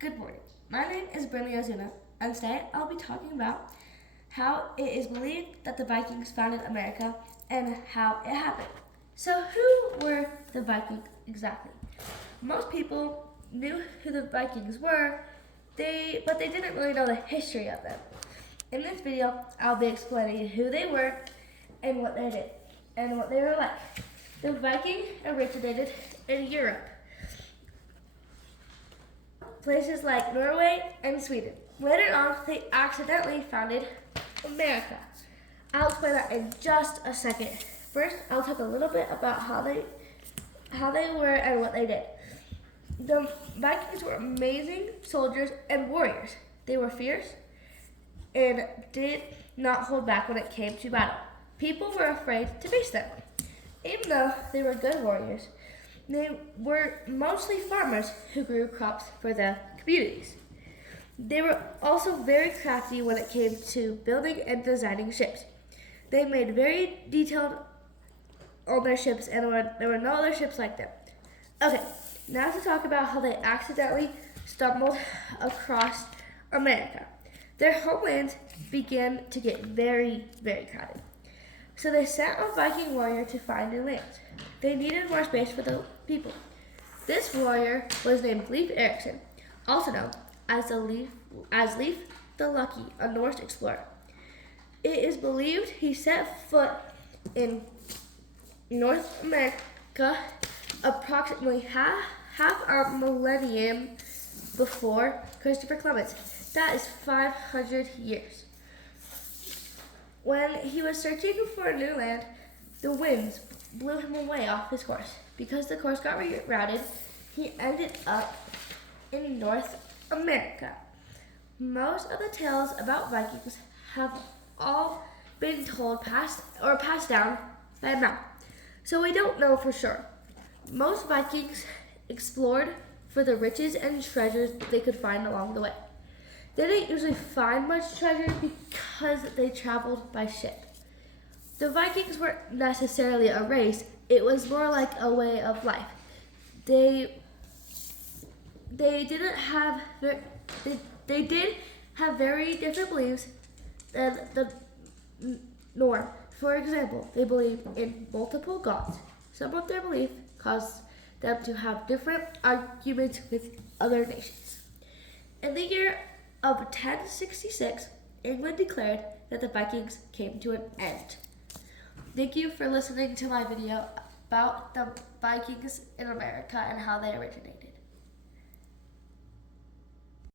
Good morning. My name is Brynlee Ozuna, and today I'll be talking about how it is believed that the Vikings founded America and how it happened. So, who were the Vikings exactly? Most people knew who the Vikings were, but they didn't really know the history of them. In this video, I'll be explaining who they were and what they did and what they were like. The Vikings originated in Europe, places like Norway and Sweden. Later on, they accidentally founded America. I'll explain that in just a second. First, I'll talk a little bit about how they were and what they did. The Vikings were amazing soldiers and warriors. They were fierce and did not hold back when it came to battle. People were afraid to face them. Even though they were good warriors, they were mostly farmers who grew crops for the communities. They were also very crafty when it came to building and designing ships. They made very detailed on their ships, and there were no other ships like them. Okay, now to talk about how they accidentally stumbled across America. Their homeland began to get very, very crowded. So they sent a Viking warrior to find new lands. They needed more space for the people. This warrior was named Leif Erikson, also known as Leif the Lucky, a Norse explorer. It is believed he set foot in North America approximately half a millennium before Christopher Columbus. That is 500 years. When he was searching for a new land, the winds blew him away off his course. Because the course got rerouted, he ended up in North America. Most of the tales about Vikings have all been told passed down by mouth, so we don't know for sure. Most Vikings explored for the riches and treasures they could find along the way. They didn't usually find much treasure because they traveled by ship. The Vikings weren't necessarily a race, it was more like a way of life. They did have very different beliefs than the norm. For example, they believed in multiple gods. Some of their belief caused them to have different arguments with other nations. In the year of 1066, England declared that the Vikings came to an end. Thank you for listening to my video about the Vikings in America and how they originated.